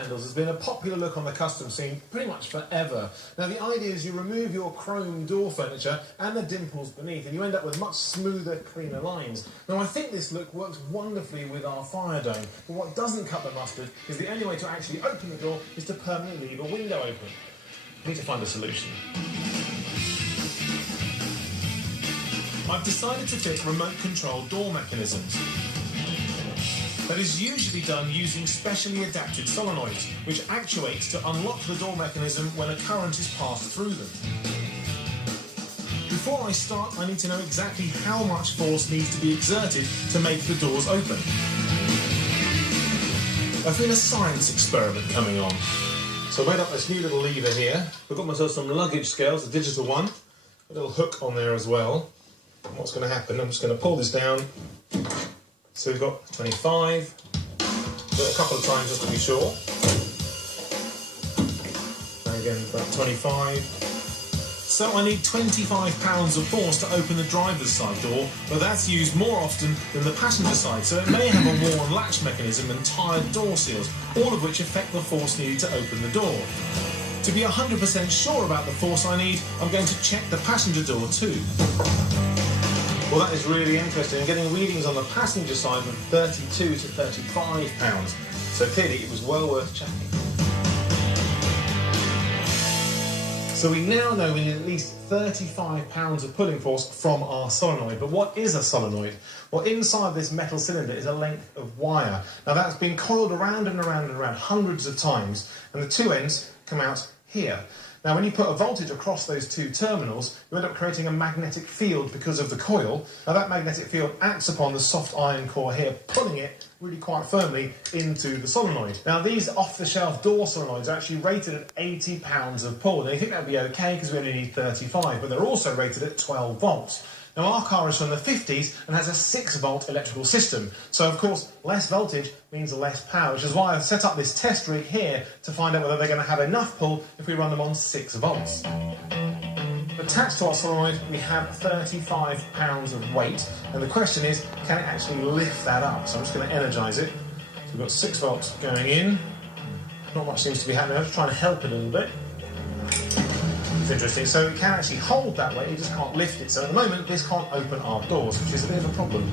handles has been a popular look on the custom scene pretty much forever. Now the idea is you remove your chrome door furniture and the dimples beneath and you end up with much smoother, cleaner lines. Now I think this look works wonderfully with our fire dome, but what doesn't cut the mustard is the only way to actually open the door is to permanently leave a window open. I need to find a solution. I've decided to fit remote control door mechanisms. That is usually done using specially adapted solenoids, which actuates to unlock the door mechanism when a current is passed through them. Before I start, I need to know exactly how much force needs to be exerted to make the doors open. I feel a science experiment coming on. So I made up this new little lever here. I've got myself some luggage scales, a digital one, a little hook on there as well. And what's going to happen, I'm just going to pull this down. So we've got 25, do it a couple of times just to be sure. And again, about 25. So I need 25 pounds of force to open the driver's side door, but that's used more often than the passenger side, so it may have a worn latch mechanism and tired door seals, all of which affect the force needed to open the door. To be 100% sure about the force I need, I'm going to check the passenger door too. Well, that is really interesting. I'm getting readings on the passenger side of 32 to 35 pounds. So clearly it was well worth checking. So we now know we need at least 35 pounds of pulling force from our solenoid. But what is a solenoid? Well, inside this metal cylinder is a length of wire. Now that's been coiled around and around and around hundreds of times, and the two ends come out here. Now, when you put a voltage across those two terminals, you end up creating a magnetic field because of the coil. Now, that magnetic field acts upon the soft iron core here, pulling it really quite firmly into the solenoid. Now, these off-the-shelf door solenoids are actually rated at 80 pounds of pull. Now, you think that would be okay because we only need 35, but they're also rated at 12 volts. Now, our car is from the 50s and has a 6-volt electrical system. So, of course, less voltage means less power, which is why I've set up this test rig here to find out whether they're going to have enough pull if we run them on 6 volts. Attached to our solenoid, we have 35 pounds of weight, and the question is, can it actually lift that up? So I'm just going to energise it. So we've got 6 volts going in. Not much seems to be happening. I'm just trying to help it a little bit. It's interesting. So it can actually hold that weight, you just can't lift it. So at the moment, this can't open our doors, which is a bit of a problem.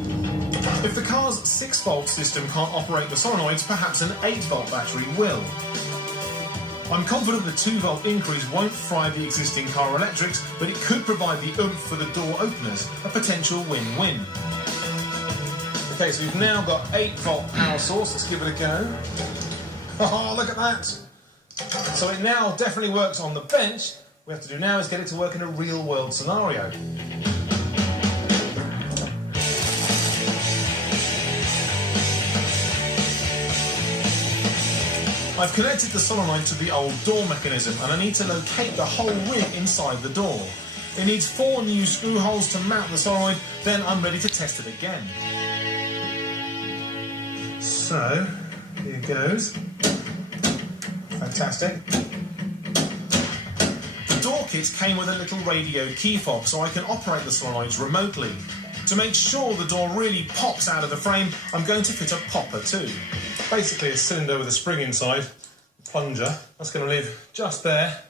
If the car's 6-volt system can't operate the solenoids, perhaps an 8-volt battery will. I'm confident the 2-volt increase won't fry the existing car electrics, but it could provide the oomph for the door openers, a potential win-win. Okay, so we've now got 8-volt power source. Let's give it a go. Oh, look at that. So it now definitely works on the bench. What we have to do now is get it to work in a real-world scenario. I've connected the solenoid to the old door mechanism and I need to locate the whole rig inside the door. It needs 4 new screw holes to mount the solenoid, then I'm ready to test it again. So, here goes. Fantastic. The door kit came with a little radio key fob so I can operate the solenoids remotely. To make sure the door really pops out of the frame, I'm going to fit a popper too. Basically a cylinder with a spring inside, a plunger. That's going to live just there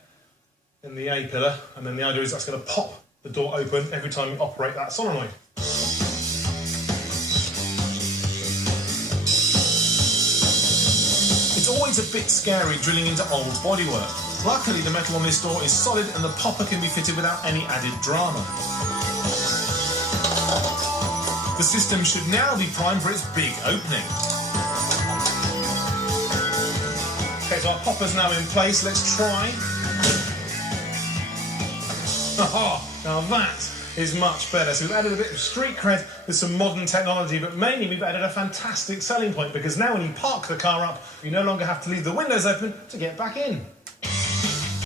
in the A-pillar, and then the idea is that's going to pop the door open every time you operate that solenoid. It's always a bit scary drilling into old bodywork. Luckily the metal on this door is solid and the popper can be fitted without any added drama. The system should now be primed for its big opening. Okay, so our popper's now in place. Let's try. Now that is much better. So we've added a bit of street cred with some modern technology, but mainly we've added a fantastic selling point because now when you park the car up, you no longer have to leave the windows open to get back in.